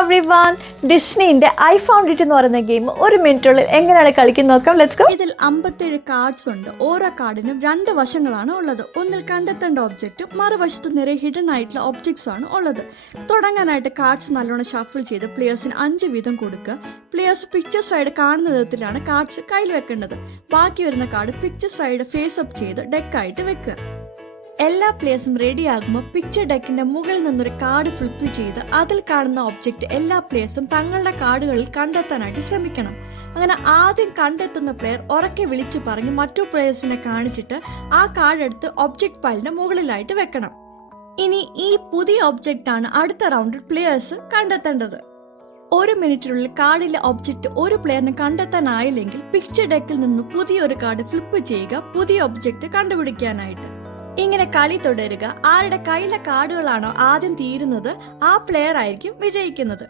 Everyone, ഡിസ്നിന്റെ I found it എന്ന് പറയുന്ന game ഒരു മിനിറ്റുള്ളിൽ എങ്ങനെയാണ് കളിക്കുന്നത് നോക്കാം. Let's go. ഇതിൽ 57 കാർഡ്സ് ഉണ്ട്. ഓരോ കാർഡിനും 2 വശങ്ങളാണ് ഉള്ളത്. ഒന്നിൽ കണ്ടെത്തേണ്ട ഒബ്ജക്റ്റും മറുവശത്ത് നിറയെ ഹിഡൻ ആയിട്ടുള്ള ഒബ്ജക്ട്സ് ആണ് ഉള്ളത്. തുടങ്ങാനായിട്ട് കാർഡ്സ് നല്ലോണം ഷഫിൾ ചെയ്ത് പ്ലേയേഴ്സിന് 5 വീതം കൊടുക്കുക. പ്ലേയേഴ്സ് പിക്ചർ സൈഡ് കാണുന്ന വിധത്തിലാണ് കാർഡ്സ് കയ്യിൽ വെക്കേണ്ടത്. ബാക്കി വരുന്ന card picture side face up ചെയ്ത് ഡെക്കായിട്ട് വെക്കുക. എല്ലാ പ്ലേയേഴ്സും റെഡി ആകുമ്പോൾ പിക്ചർ ഡെക്കിന്റെ മുകളിൽ നിന്നൊരു കാർഡ് ഫ്ലിപ്പ് ചെയ്ത് അതിൽ കാണുന്ന ഒബ്ജക്റ്റ് എല്ലാ പ്ലേയേഴ്സും തങ്ങളുടെ കാർഡുകളിൽ കണ്ടെത്താനായിട്ട് ശ്രമിക്കണം. അങ്ങനെ ആദ്യം കണ്ടെത്തുന്ന പ്ലെയർ ഉറക്കെ വിളിച്ചു പറഞ്ഞ് മറ്റു പ്ലേയേഴ്സിനെ കാണിച്ചിട്ട് ആ കാർഡ് എടുത്ത് ഒബ്ജക്റ്റ് പൈലിന്റെ മുകളിലായിട്ട് വെക്കണം. ഇനി ഈ പുതിയ ഒബ്ജക്റ്റ് ആണ് അടുത്ത റൗണ്ടിൽ പ്ലേയേഴ്സ് കണ്ടെത്തേണ്ടത്. 1 മിനിറ്റിനുള്ളിൽ കാർഡിലെ ഒബ്ജക്റ്റ് ഒരു പ്ലെയറിന് കണ്ടെത്താനായില്ലെങ്കിൽ പിക്ചർ ഡെക്കിൽ നിന്ന് പുതിയൊരു കാർഡ് ഫ്ലിപ്പ് ചെയ്യുക, പുതിയ ഒബ്ജക്റ്റ് കണ്ടുപിടിക്കാനായിട്ട്. ഇങ്ങനെ കളി തുടരുക. ആരുടെ കയ്യിലെ കാർഡുകളാണോ ആദ്യം തീരുന്നത് ആ പ്ലെയർ ആയിരിക്കും വിജയിക്കുന്നത്.